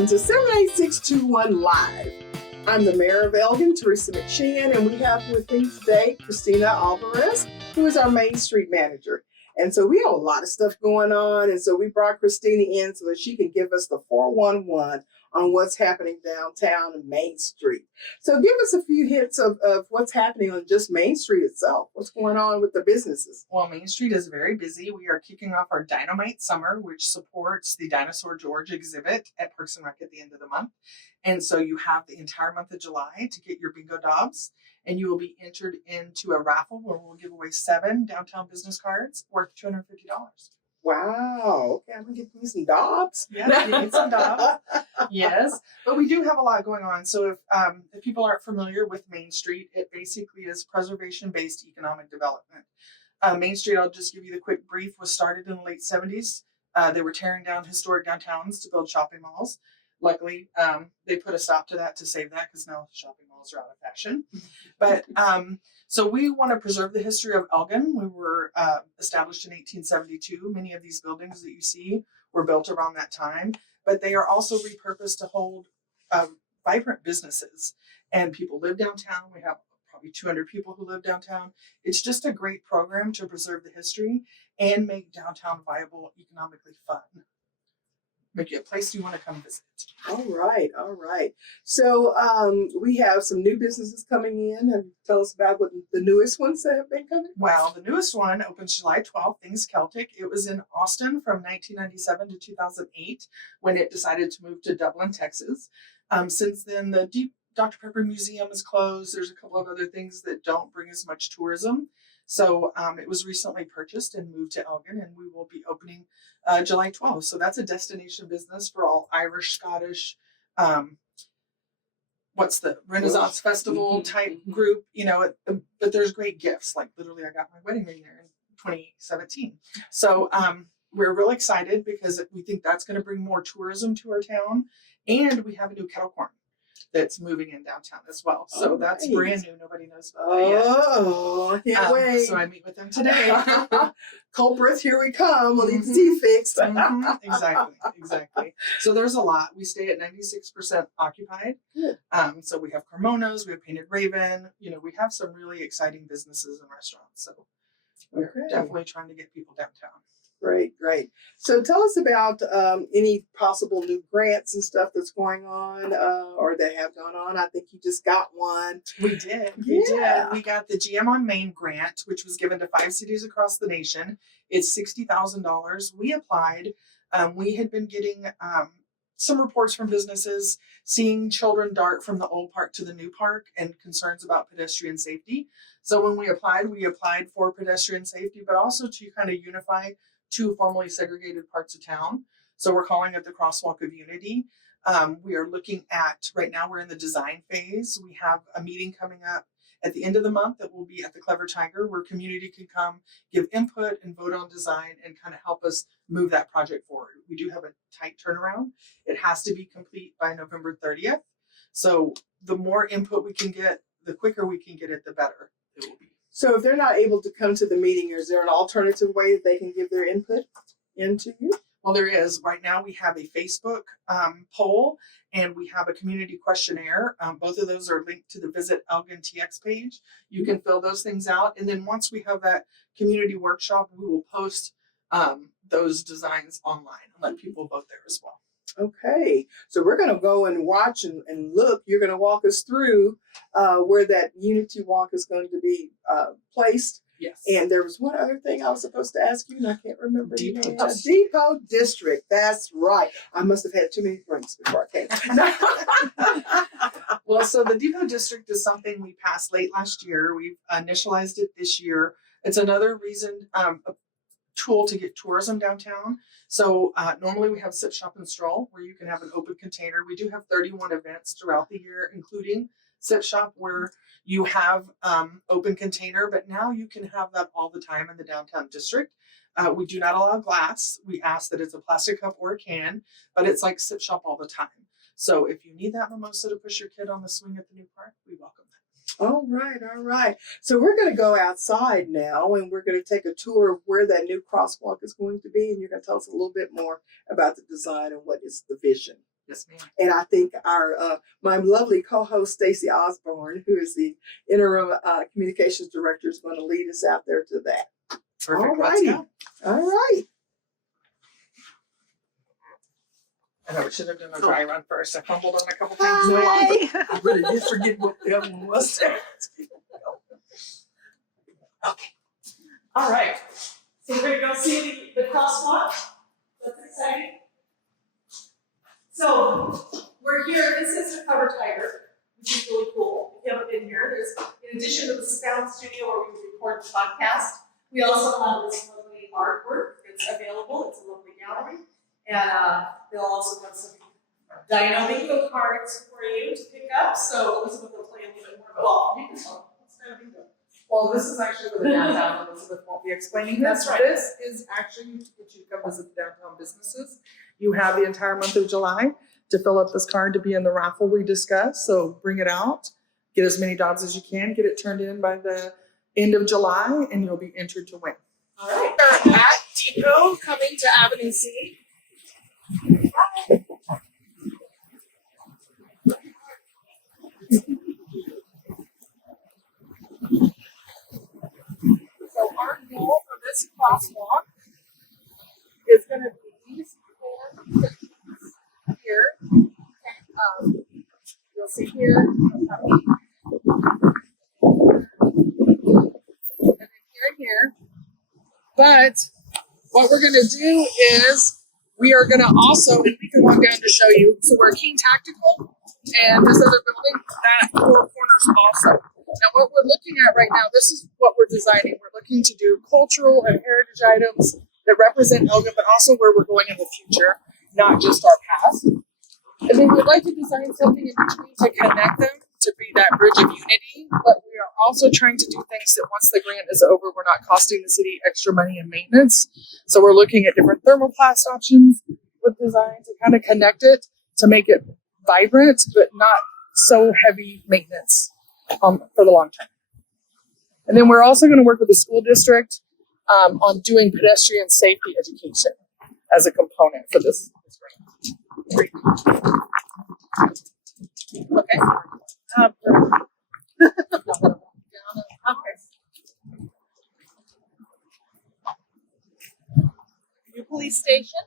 Welcome to 78621 Live. I'm the Mayor of Elgin, THERESA MCSHAN, and we have with me today Kristina Alvarez, who is our Main Street Manager. And so we have a lot of stuff going on, and so we brought Kristina in so that she can give us the 411 on what's happening downtown and Main Street. So give us a few hits of what's happening on just Main Street itself. What's going on with the businesses? Well, Main Street is very busy. We are kicking off our Dynamite Summer, which supports the Dinosaur George exhibit at Parks and Rec at the end of the month. And so you have the entire month of July to get your bingo dobs, and you will be entered into a raffle where we'll give away 7 downtown business cards worth $250. Wow. Okay, I'm going to get me some dobs. Yes, you need some dobs. Yes, but we do have a lot going on. So if people aren't familiar with Main Street, it basically is preservation-based economic development. Main Street, I'll just give you the quick brief, was started in the late 70s. They were tearing down historic downtowns to build shopping malls. Luckily, they put a stop to that to save that because now shopping malls are out of fashion. But so we want to preserve the history of Elgin. We were established in 1872. Many of these buildings that you see were built around that time, but they are also repurposed to hold vibrant businesses. And people live downtown. We have probably 200 people who live downtown. It's just a great program to preserve the history and make downtown viable, economically fun. Make it a place you want to come visit. All right, all right. So we have some new businesses coming in. And tell us about what the newest ones that have been coming. Well, the newest one opens July 12th, Things Celtic. It was in Austin from 1997 to 2008 when it decided to move to Dublin, Texas. Since then, the Dr. Pepper Museum is closed. There's a couple of other things that don't bring as much tourism. So it was recently purchased and moved to Elgin, and we will be opening July 12th. So that's a destination business for all Irish, Scottish, what's the Renaissance Festival type group, you know, but there's great gifts. Like literally I got my wedding ring there in 2017. So we're real excited because we think that's going to bring more tourism to our town. And we have a new kettle corn that's moving in downtown as well. So that's brand new. Nobody knows about that yet. Oh, I can't wait. So I meet with them today. Culprits, here we come. We'll need the tea fixed. Exactly. So there's a lot. We stay at 96% occupied. Good. So we have Carmona's, we have Painted Raven. You know, we have some really exciting businesses and restaurants. So we're definitely trying to get people downtown. Great, great. So tell us about any possible new grants and stuff that's going on or that have gone on. I think you just got one. We did. We did. We got the GM on Main grant, which was given to 5 cities across the nation. It's $60,000. We applied. We had been getting some reports from businesses seeing children dart from the old park to the new park and concerns about pedestrian safety. So when we applied for pedestrian safety, but also to kind of unify 2 formerly segregated parts of town. So we're calling it the Crosswalk of Unity. We are looking at, right now we're in the design phase. We have a meeting coming up at the end of the month that will be at the Clever Tiger where community can come, give input and vote on design and kind of help us move that project forward. We do have a tight turnaround. It has to be complete by November 30th. So the more input we can get, the quicker we can get it, the better it will be. So if they're not able to come to the meeting, is there an alternative way that they can give their input into you? Well, there is. Right now we have a Facebook poll and we have a community questionnaire. Both of those are linked to the Visit Elgin TX page. You can fill those things out. And then once we have that community workshop, we will post those designs online and let people vote there as well. Okay, so we're going to go and watch and look. You're going to walk us through where that Unity Walk is going to be placed. Yes. And there was one other thing I was supposed to ask you, and I can't remember. Depot District. That's right. I must have had too many drinks before I came. Well, so the Depot District is something we passed late last year. We've initialized it this year. It's another reason, a tool to get tourism downtown. So normally we have Sit, Shop, and Stroll where you can have an open container. We do have 31 events throughout the year, including Sit Shop where you have open container, but now you can have that all the time in the downtown district. We do not allow glass. We ask that it's a plastic cup or a can, but it's like Sit Shop all the time. So if you need that mimosa to push your kid on the swing at the new park, we welcome that. All right, all right. So we're going to go outside now and we're going to take a tour of where that new crosswalk is going to be. And you're going to tell us a little bit more about the design and what is the vision Yes, ma'am. And I think our my lovely co-host Stacey Osborne, who is the interim communications director, is going to lead us out there to that. Perfect. All Let's righty. go. All right. I know we should have done a dry run first. I fumbled on a couple things. Hi. I really did forget what the other one was. Okay. All right. So we're going to go see the crosswalk. That's exciting. So we're here. This is the cover tiger, which is really cool. If you haven't been here, there's, in addition to the sound studio where we record the podcast, we also have this lovely artwork that's available. It's a lovely gallery. And they'll also have some Dino bingo cards for you to pick up. So Elizabeth will play a little bit more about you can tell. What's Dino bingo? Well, this is actually where the downtown Elizabeth won't be explaining this. That's right. This is actually to get you to come visit the downtown businesses. You have the entire month of July to fill up this card to be in the raffle we discussed. So bring it out, get as many jobs as you can, get it turned in by the end of July, and you'll be entered to win. All right. We're at Depot coming to Avenue C. So our goal for this crosswalk is going to be here. You'll see here, and then here. But what we're going to do is we are going to also, and we can walk down to show you. So we're King Tactical, and this other building, that four corners also. Now, what we're looking at right now, this is what we're designing. We're looking to do cultural and heritage items that represent Elgin, but also where we're going in the future, not just our past. And then we'd like to design something in between to connect them, to be that bridge of unity. But we are also trying to do things that once the grant is over, we're not costing the city extra money in maintenance. So we're looking at different thermoplast options with design to kind of connect it, to make it vibrant, but not so heavy maintenance. For the long term. And then we're also going to work with the school district on doing pedestrian safety education as a component for this grant. Okay. New police station.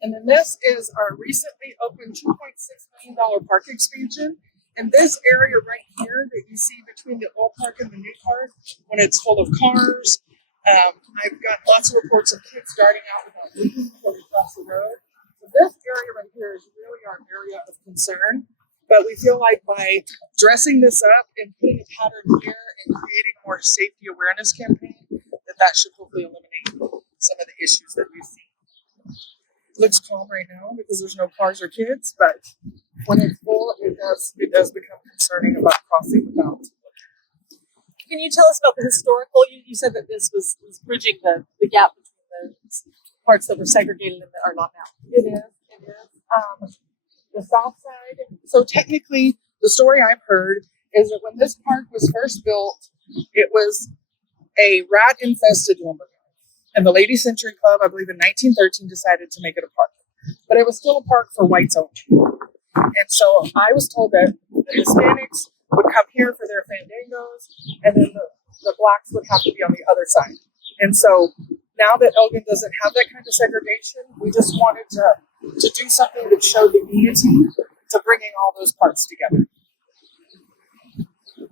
And then this is our recently opened $2.6 million park expansion. And this area right here that you see between the old park and the new park, when it's full of cars, I've got lots of reports of kids starting out without leaving before we cross the road. So this area right here is really our area of concern. But we feel like by dressing this up and putting a pattern here and creating a more safety awareness campaign, that should hopefully eliminate some of the issues that we've seen. Looks calm right now because there's no cars or kids, but when it's full, it does become concerning about crossing without. Can you tell us about the historical? You said that this was bridging the gap between the parts that were segregated and that are not now. It is. The south side. So technically, the story I've heard is that when this park was first built, it was a rat-infested lumber yard. And the Lady Century Club, I believe in 1913, decided to make it a park. But it was still a park for whites only. And so I was told that the Hispanics would come here for their fandangos, and then the blacks would have to be on the other side. And so now that Elgin doesn't have that kind of segregation, we just wanted to do something that showed the unity to bringing all those parts together.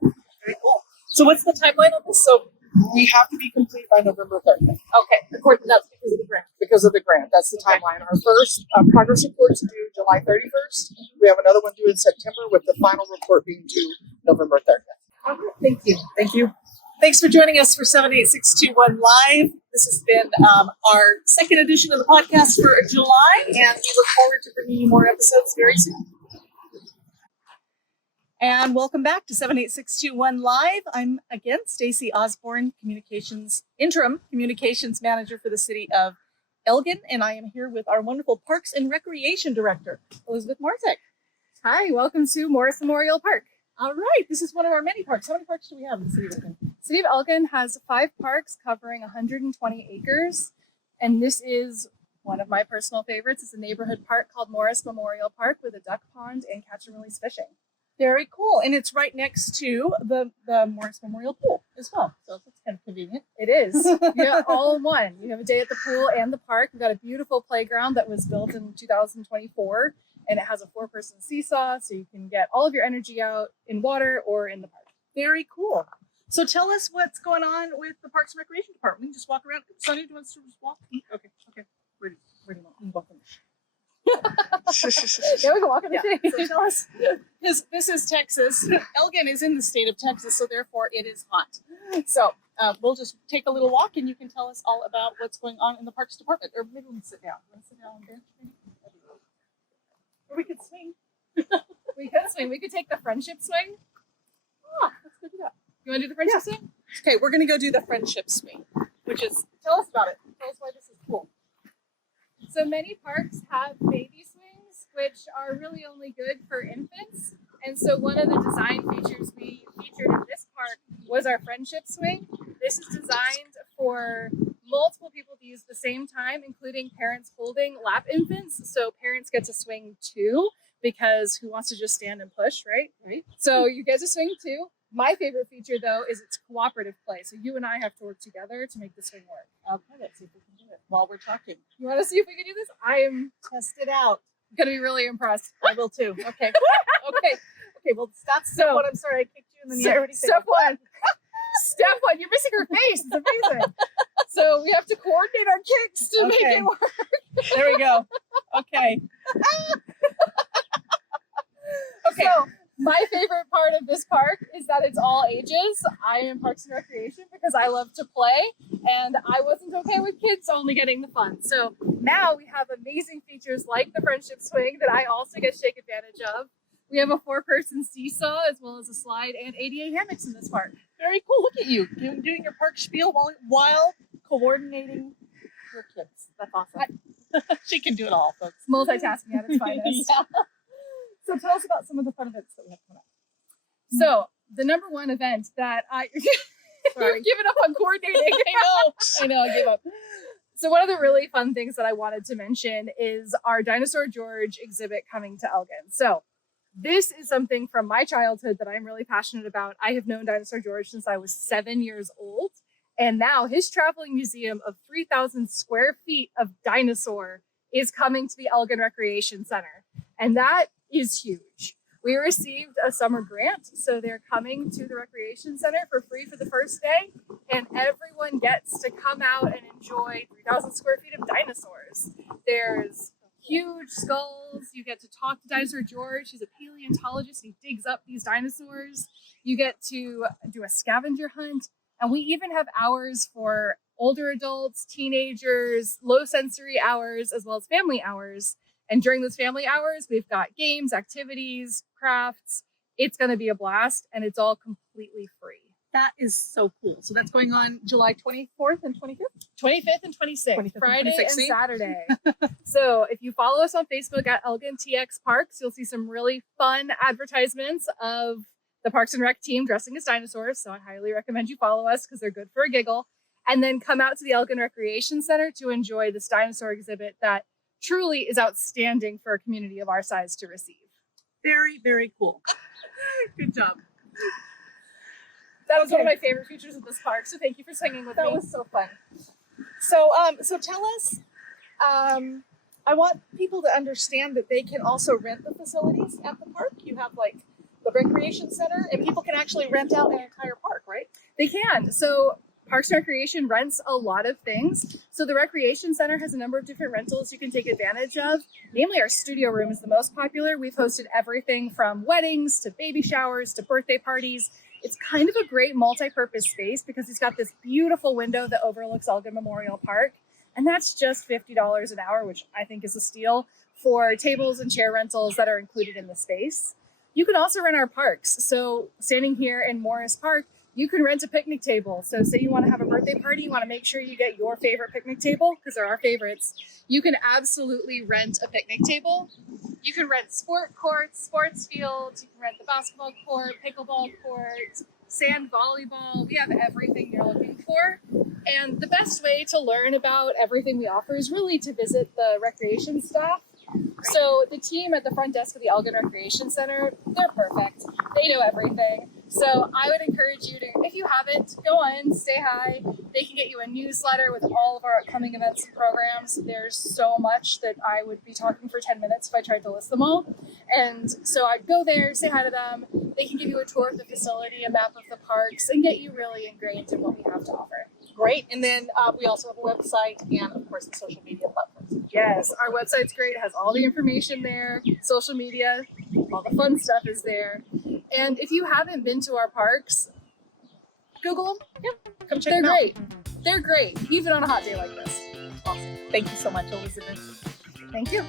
Very cool. So what's the timeline on this? So we have to be complete by November 30th. Okay, that's because of the grant. Because of the grant, that's the timeline. Our first progress report is due July 31st. We have another one due in September, with the final report being due November 30th. Okay, thank you. Thank you. Thanks for joining us for 78621 Live. This has been our second edition of the podcast for July, and we look forward to bringing you more episodes very soon. And welcome back to 78621 Live. I'm again Stacey Osborne, interim communications manager for the city of Elgin, and I am here with our wonderful Parks and Recreation Director, Elizabeth Marzec. Hi, welcome to Morris Memorial Park. All right, this is one of our many parks. How many parks do we have in the city of Elgin? City of Elgin has 5 parks covering 120 acres, and this is One of my personal favorites is a neighborhood park called Morris Memorial Park with a duck pond and catch and release fishing. Very cool. And it's right next to the Morris Memorial Pool as well. So that's kind of convenient. It is. Yeah, all in one. You have a day at the pool and the park. We've got a beautiful playground that was built in 2024, and it has a 4-person seesaw, so you can get all of your energy out in water or in the park. Very cool. So tell us what's going on with the Parks and Recreation Department. We can just walk around. Sonny, do you want us to just walk? Okay. Where do you want? You can walk in. Yeah, we can walk in the shade. So tell us, this is Texas. Elgin is in the state of Texas, so therefore it is hot. So we'll just take a little walk, and you can tell us all about what's going on in the Parks Department. Or maybe we can sit down. You want to sit down on the bench? Or we could swing. We could swing. We could take the friendship swing. Oh, let's go do that. You want to do the friendship swing? Okay, we're going to go do the friendship swing, which is, Tell us about it. Tell us why this is cool. So many parks have baby swings, which are really only good for infants. And so one of the design features we featured in this park was our friendship swing. This is designed for multiple people to use at the same time, including parents holding lap infants. So parents get to swing too, because who wants to just stand and push, right? right? So you get to swing too. My favorite feature, though, is it's cooperative play. So you and I have to work together to make the swing work. Okay, let's see if we can do it while we're talking. You want to see if we can do this? I am Test it out. going to be really impressed. I will too. Okay. Okay, well, that's So- what I'm sorry. I kicked you in the knee. I already said Step one. Step one. You're missing her face. It's amazing. So we have to coordinate our kicks to make Okay. it work. There we go. Okay. Okay. So my favorite part of this park is that it's all ages. I am Parks and Recreation because I love to play, and I wasn't okay with kids only getting the fun. So now we have amazing features like the friendship swing that I also get to take advantage of. We have a 4-person seesaw as well as a slide and ADA hammocks in this park. Very cool. Look at you doing your park spiel while coordinating your kids. That's awesome. She can do it all, folks. Multitasking at its finest. Yeah. So tell us about some of the fun events that we have coming up. So the number one event that you've given up on coordinating. I know. I gave up. So one of the really fun things that I wanted to mention is our Dinosaur George exhibit coming to Elgin. So this is something from my childhood that I'm really passionate about. I have known Dinosaur George since I was 7 years old. And now his traveling museum of 3,000 square feet of dinosaur is coming to the Elgin Recreation Center. And that is huge. We received a summer grant, so they're coming to the Recreation Center for free for the first day, and everyone gets to come out and enjoy 3,000 square feet of dinosaurs. There's huge skulls. You get to talk to Dinosaur George. He's a paleontologist. He digs up these dinosaurs. You get to do a scavenger hunt, and we even have hours for older adults, teenagers, low sensory hours, as well as family hours. And during those family hours, we've got games, activities, crafts. It's going to be a blast, and it's all completely free. That is so cool. So that's going on July 24th and 25th? 25th and 26th, 25th and Friday 26th. and Saturday. So if you follow us on Facebook at Elgin TX Parks, you'll see some really fun advertisements of the Parks and Rec team dressing as dinosaurs. So I highly recommend you follow us because they're good for a giggle. And then come out to the Elgin Recreation Center to enjoy this dinosaur exhibit that truly is outstanding for a community of our size to receive. Very, very cool. Good job. That was one of my favorite features of this park, so thank you for singing with me. That was so fun. So tell us, I want people to understand that they can also rent the facilities at the park. You have like the recreation center, and people can actually rent out an entire park, right? They can. So Parks and Recreation rents a lot of things. So the Recreation Center has a number of different rentals you can take advantage of. Namely, our studio room is the most popular. We've hosted everything from weddings to baby showers to birthday parties. It's kind of a great multi-purpose space because it's got this beautiful window that overlooks Elgin Memorial Park. And that's just $50 an hour, which I think is a steal for tables and chair rentals that are included in the space. You can also rent our parks. So standing here in Morris Park, you can rent a picnic table. So say you want to have a birthday party, you want to make sure you get your favorite picnic table, because they're our favorites. You can absolutely rent a picnic table. You can rent sport courts, sports fields. You can rent the basketball court, pickleball court, sand volleyball. We have everything you're looking for. And the best way to learn about everything we offer is really to visit the recreation staff. So the team at the front desk of the Elgin Recreation Center, they're perfect. They know everything. So I would encourage you to, if you haven't, go on, say hi. They can get you a newsletter with all of our upcoming events and programs. There's so much that I would be talking for 10 minutes if I tried to list them all. And so I'd go there, say hi to them. They can give you a tour of the facility, a map of the parks, and get you really ingrained in what we have to offer. Great. And then we also have a website and, of course, the social media platforms. Yes, our website's great. It has all the information there, social media, all the fun stuff is there. And if you haven't been to our parks, Google them. Yep. Come check They're them out. great. They're great, even on a hot day like this. Awesome. Thank you so much, Elizabeth. Thank you.